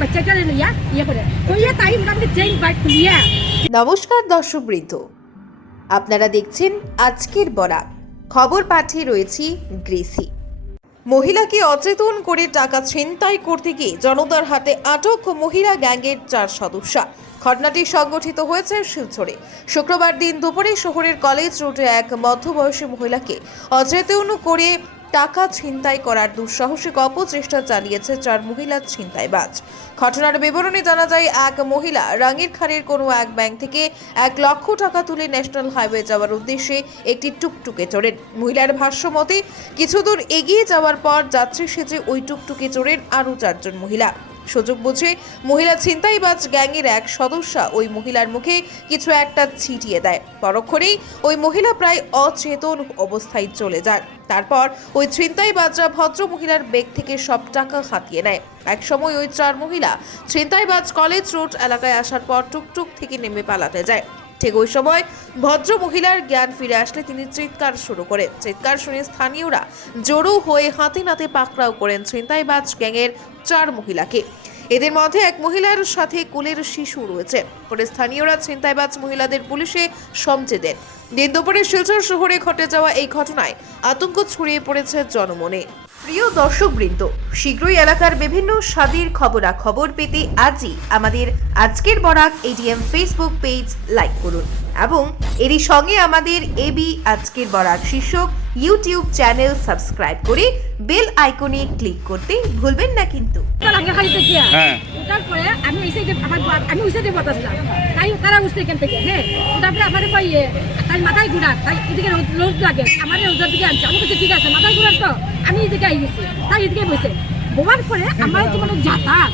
বাচ্চাটারে লইয়া করে কইয়া তাই মোটামুটি চেইন বাইক খুলিয়া। নমস্কার দর্শকবৃন্দ, আপনারা দেখছেন আজকের বরাক। খবর পাঠিয়ে রয়েছি গ্রেসি। মহিলাকে অচেতন করে টাকা ছিনতাই করতে গিয়ে জনতার হাতে আটক মহিলা গ্যাংয়ের 4 সদস্য। ঘটনাটি সংঘটিত হয়েছে শিলচরে। শুক্রবার দিন দুপুরে শহরের কলেজ রোডে এক মধ্যবয়সী মহিলাকে অচেতন করে টাকা ছিনতাই করার দুঃসাহসিক অপচেষ্টা চালিয়েছে 4 মহিলা ছিনতাইবাজ। ঘটনার বিবরণে জানা যায়, এক মহিলা রাঙ্গিরখাড়ির কোনো এক ব্যাংক থেকে 1 লক্ষ টাকা তুলে ন্যাশনাল হাইওয়ে যাওয়ার উদ্দেশ্যে একটি টুকটুকে চড়েন। মহিলার ভাষ্য মতে, কিছু দূর এগিয়ে যাওয়ার পর যাত্রী সেজে ওই টুকটুকে চড়েন আরও 4 জন মহিলা। সুযোগ বুঝে মহিলা ছিনতাইবাজ গ্যাংয়ের এক সদস্য ওই মহিলার মুখে কিছু একটা ছিটিয়ে দেয়। পরক্ষণেই ওই মহিলা প্রায় অচেতন অবস্থায় চলে যান। তারপর ওই ছিনতাইবাজরা ভদ্র মহিলার ব্যাগ থেকে সব টাকা হাতিয়ে নেয়। একসময় ওই 4 মহিলা ছিনতাইবাজ কলেজ রোড এলাকায় আসার পর টুকটুক থেকে নেমে পালাতে যায়। ঠিক ওই সময় ভদ্র মহিলার জ্ঞান ফিরে আসলে তিনি চিৎকার শুরু করেন। চিৎকার শুনে স্থানীয়রা জড়ো হয়ে হাতে নাতে পাকড়াও করেন ছিনতাইবাজ গ্যাংয়ের 4 মহিলাকে। এদের মধ্যে এক মহিলার সাথে কোলের শিশু রয়েছে। পরে স্থানীয়রা ছিনতাইবাজ মহিলাদের পুলিশে সমঝে দেন। দিন দুপুরে শিলচর শহরে ঘটে যাওয়া এই ঘটনায় আতঙ্ক ছড়িয়ে পড়েছে জনমনে। প্রিয় দর্শকবৃন্দ, শীঘ্রই এলাকার বিভিন্ন স্বাদের খবরাখবর পেতে আজই আমাদের আজকের Barak ADM Facebook page like করুন এবং এরই সঙ্গে আমাদের এবি আজকের বরাক শীর্ষক ইউটিউব চ্যানেল সাবস্ক্রাইব করে বেল আইকনে ক্লিক করতে ভুলবেন না কিন্তু। তারপরে আমি ওই সাইডে বাতাসলাম, তাই তারা উঠছে এখান থেকে। হ্যাঁ, তারপরে আমার পাইয়ে তাই মাথায় ঘুরা, তাই এদিকে রোদ লাগে, আমার রোদের দিকে আনছে। আমি বলছি ঠিক আছে, মাথায় ঘুরার তো আমি এদিকে আই গেছি, তাই এদিকে বসে বোবার পরে আমার তো মানে যাতায়াত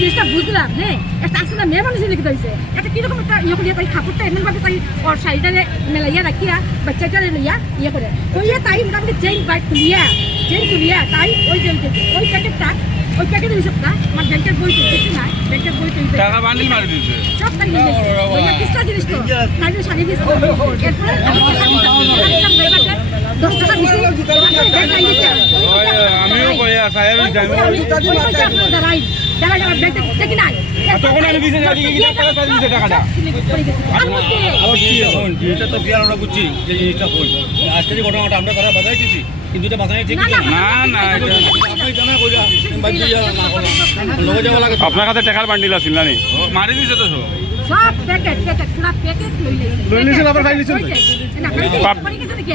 জিনিসটা বুঝলাম। হ্যাঁ, একটা আসলে মেয়ে মানুষ লিখে দিয়েছে একটা কিরকম একটা করিয়া তাই ঠাকুরটা এমন ভাবে তাই ওর শাড়িটারে মেলাইয়া রাখিয়া বাচ্চাটারে লইয়া করে কইয়া তাই মোটামুটি চেইন বাইক খুলিয়া তাই ওই প্যাকেটটা ওই প্যাকেটের হিসাবটা আমার ব্যাংকের বই তুলতেছি না, ব্যাংকের বই তুলতে টাকা বান্ডিল মারি দিয়েছে, সব টাকা নিয়ে গেছে। ওই কিস্তা জিনিস তো তাই শাড়ি দিয়েছে। এরপরে আমি 10 টাকা দিছি, আমিও কইয়া সাহেব দাঁড়াই দেখি নাই তখন আমি দিছি না দিকে টাকা দিছে টাকাটা এটা তো কি আমরা বুঝছি যে জিনিসটা কই আজকে যে ঘটনাটা আমরা তারা বাজাই দিছি, কিন্তু এটা বাজাই ঠিক না না আপনি জানা কইরা বাজি না লগে যাওয়া লাগে। আপনার কাছে টাকার বান্ডিল আছিল না নি? মারি দিছে তো সব প্যাকেট পুরো প্যাকেট লই লইছেন আবার খাই লইছেন না পড়ে গেছে নাকি?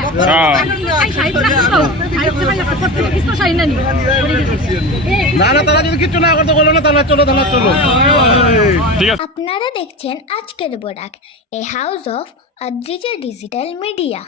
আই সাইড না তো সাইড সবাই আছে করতে কিছু সাইড না নি পড়ে গেছে। না তারা যদি কিছু না করতে বলো না তাহলে চলো ঠিক আছে। আপনারা দেখছেন আজকের Barak, a house of digital media.